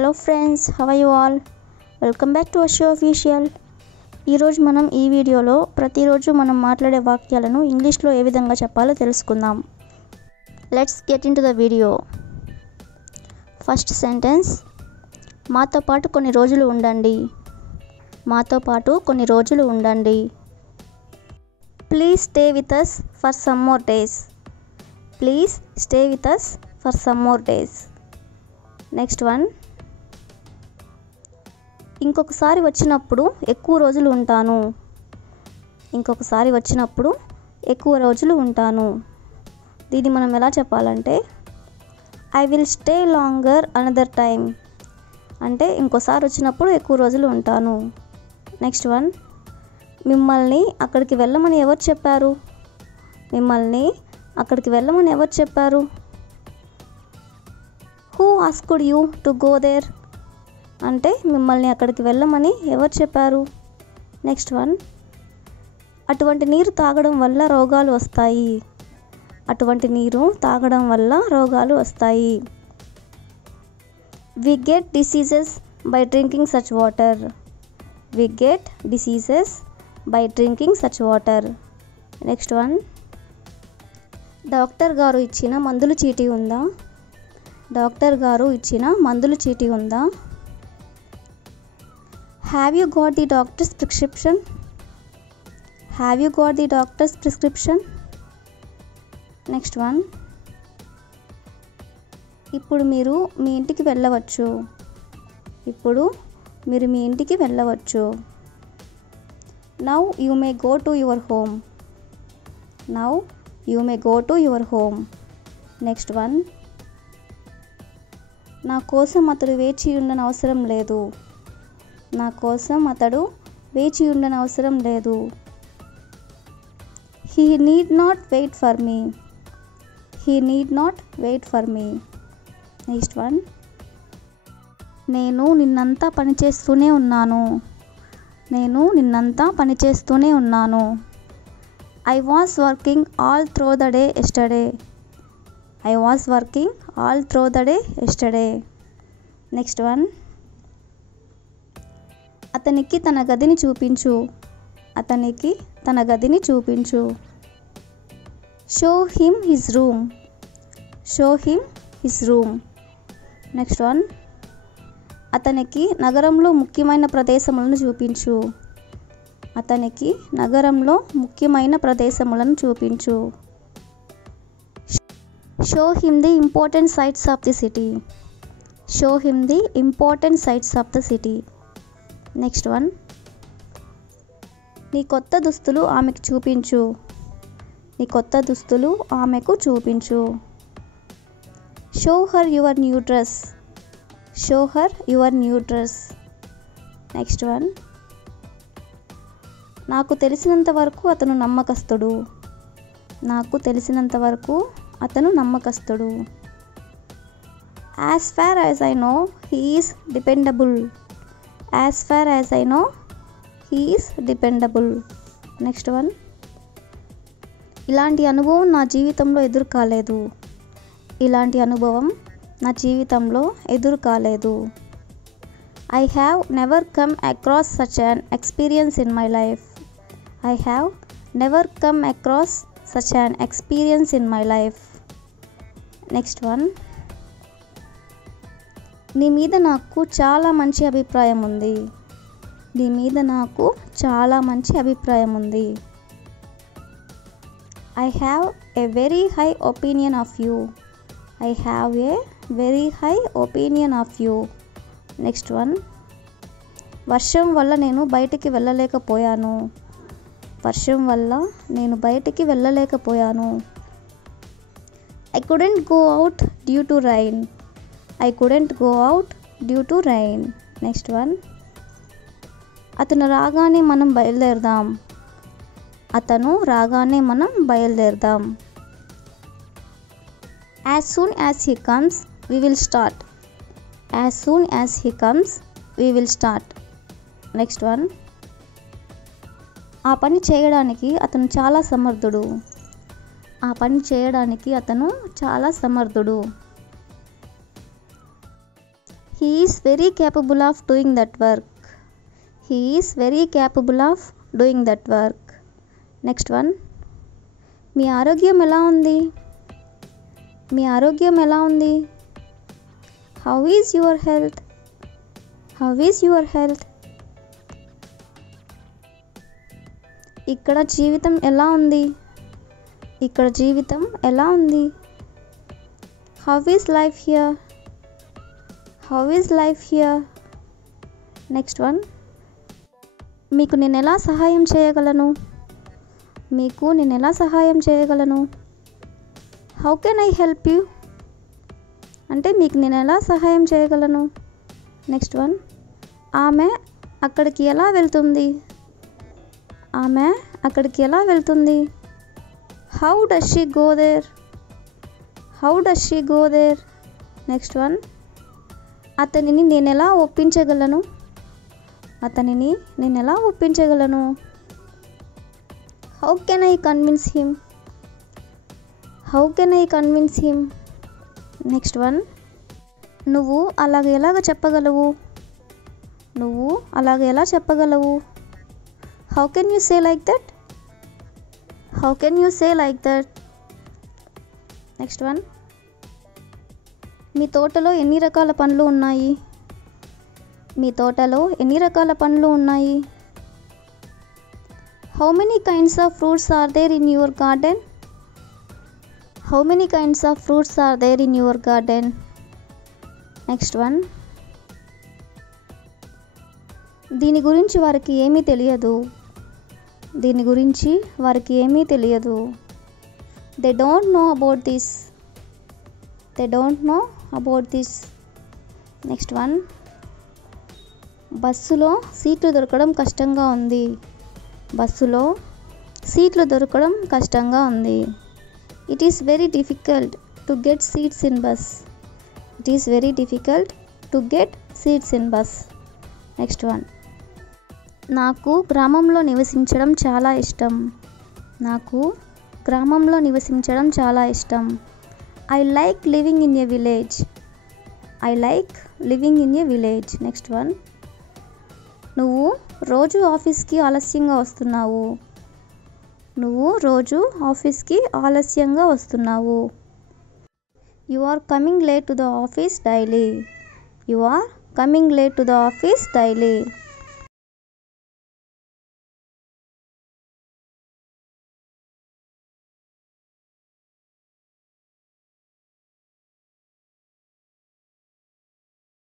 Hello friends, how are you all? Welcome back to అషో official. ఈరోజు మనం ఈ వీడియోలో ప్రతిరోజు మనం మాట్లాడే వాక్యాలను ఇంగ్లీష్లో ఏ విధంగా చెప్పాలో తెలుసుకుందాం. Let's get in to the video. First sentence, మాతో పాటు కొన్ని రోజులు ఉండండి. మాతో పాటు కొన్ని రోజులు ఉండండి. Please stay with us for some more days. Please stay with us for some more days. Next one, ఇంకొకసారి వచ్చినప్పుడు ఎక్కువ రోజులు ఉంటాను. ఇంకొకసారి వచ్చినప్పుడు ఎక్కువ రోజులు ఉంటాను. దీన్ని మనం ఎలా చెప్పాలంటే I will stay longer another time. అంటే ఇంకోసారి వచ్చినప్పుడు ఎక్కువ రోజులు ఉంటాను. నెక్స్ట్ వన్, మిమ్మల్ని అక్కడికి వెళ్ళమని ఎవరు చెప్పారు? మిమ్మల్ని అక్కడికి వెళ్ళమని ఎవరు చెప్పారు? Who asked you to go there? అంటే మిమ్మల్ని అక్కడికి వెళ్ళమని ఎవరు చెప్పారు? నెక్స్ట్ వన్, అటువంటి నీరు తాగడం వల్ల రోగాలు వస్తాయి. అటువంటి నీరు తాగడం వల్ల రోగాలు వస్తాయి. We get diseases by drinking such water. We get diseases by drinking such water. Next one, doctor గారు ఇచ్చిన మందుల చీటీ ఉందా? డాక్టర్ గారు ఇచ్చిన మందుల చీటీ ఉందా? Have you got the doctor's prescription? Have you got the doctor's prescription? Next one, ఇప్పుడు మీరు మీ ఇంటికి వెళ్ళవచ్చు. ఇప్పుడు మీరు మీ ఇంటికి వెళ్ళవచ్చు. Now you may go to your home. Now you may go to your home. Next one, నా కోసం అతడు వేచి ఉండని అవసరం లేదు. నా కోసం అతడు వేచి ఉండని అవసరం లేదు. He need not wait for me. He need not wait for me. Next one, నేను నిన్నంతా పనిచేస్తూనే ఉన్నాను. నేను నిన్నంతా పనిచేస్తూనే ఉన్నాను. I was working all through the day yesterday. I was working all through the day yesterday. Next one, అతనికి తన గదిని చూపించు. అతనికి తన గదిని చూపించు. Show him his room. Show him his room. Next one, అతనికి నగరంలో ముఖ్యమైన ప్రదేశములను చూపించు. అతనికి నగరంలో ముఖ్యమైన ప్రదేశములను చూపించు. Show him the important sights of the city. Show him the important sights of the city. Next one, నీ కొత్త దుస్తులు ఆమెకు చూపించు. నీ కొత్త దుస్తులు ఆమెకు చూపించు. Show her your new dress. Show her your new dress. Next one, నాకు తెలిసినంత వరకు అతను నమ్మకస్తుడు. నాకు తెలిసినంత వరకు అతను నమ్మకస్తుడు. As far as I know, he is dependable. As far as I know, he is dependable. Next one, ఇలాంటి అనుభవం నా జీవితంలో ఎదురు కాలేదు. ఇలాంటి అనుభవం నా జీవితంలో ఎదురు కాలేదు. I have never come across such an experience in my life. I have never come across such an experience in my life. Next one, నీ మీద నాకు చాలా మంచి అభిప్రాయం ఉంది. నీ మీద నాకు చాలా మంచి అభిప్రాయం ఉంది. I have a very high opinion of you. I have a very high opinion of you. Next one, వర్షం వల్ల నేను బయటికి వెళ్ళలేకపోయాను. వర్షం వల్ల నేను బయటికి వెళ్ళలేకపోయాను. I couldn't go out due to rain. I couldn't go out due to rain. Next one, అతను రాగానే మనం బయలుదేరదాం. అతను రాగానే మనం బయలుదేరదాం. As soon as he comes, we will start. As soon as he comes, we will start. Next one, ఆ పని చేయడానికి అతను చాలా సమర్థుడు. ఆ పని చేయడానికి అతను చాలా సమర్థుడు. He is very capable of doing that work. He is very capable of doing that work. Next one, మీ ఆరోగ్యం ఎలా ఉంది? మీ ఆరోగ్యం ఎలా ఉంది? How is your health? How is your health? ఇక్కడ జీవితం ఎలా ఉంది? ఇక్కడ జీవితం ఎలా ఉంది? How is life here? How is life here? Next one, మీకు నేను ఎలా సహాయం చేయగలను? మీకు నేను ఎలా సహాయం చేయగలను? How can I help you? అంటే మీకు నేను ఎలా సహాయం చేయగలను? నెక్స్ట్ వన్, ఆమె అక్కడికి ఎలా వెళ్తుంది? ఆమె అక్కడికి ఎలా వెళ్తుంది? How does she go there? How does she go there? Next one, అతనిని నేను ఎలా ఒప్పించగలను? అతనిని నేను ఎలా ఒప్పించగలను? How can I convince him? How can I convince him? Next one, నువ్వు అలాగ ఎలాగ చెప్పగలవు? నువ్వు అలాగ ఎలా చెప్పగలవు? How can you say like that? How can you say like that? Next one, మీ తోటలో ఎన్ని రకాల పండ్లు ఉన్నాయి? మీ తోటలో ఎన్ని రకాల పండ్లు ఉన్నాయి? How many kinds of fruits are there in your garden? How many kinds of fruits are there in your garden? Next one, దీని గురించి వారికి ఏమీ తెలియదు. దీని గురించి వారికి ఏమీ తెలియదు. They don't know about this. They don't know about this. Next one, బస్సులో సీట్లు దొరకడం కష్టంగా ఉంది. బస్సులో సీట్లు దొరకడం కష్టంగా ఉంది. It is very difficult to get seats in bus. It is very difficult to get seats in bus. Next one, నాకు గ్రామంలో నివసించడం చాలా ఇష్టం. నాకు గ్రామంలో నివసించడం చాలా ఇష్టం. I like living in a village. I like living in a village. Next one, నువ్వు రోజు ఆఫీస్కి ఆలస్యంగా వస్తున్నావు. నువ్వు రోజు ఆఫీస్కి ఆలస్యంగా వస్తున్నావు. You are coming late to the office daily. You are coming late to the office daily.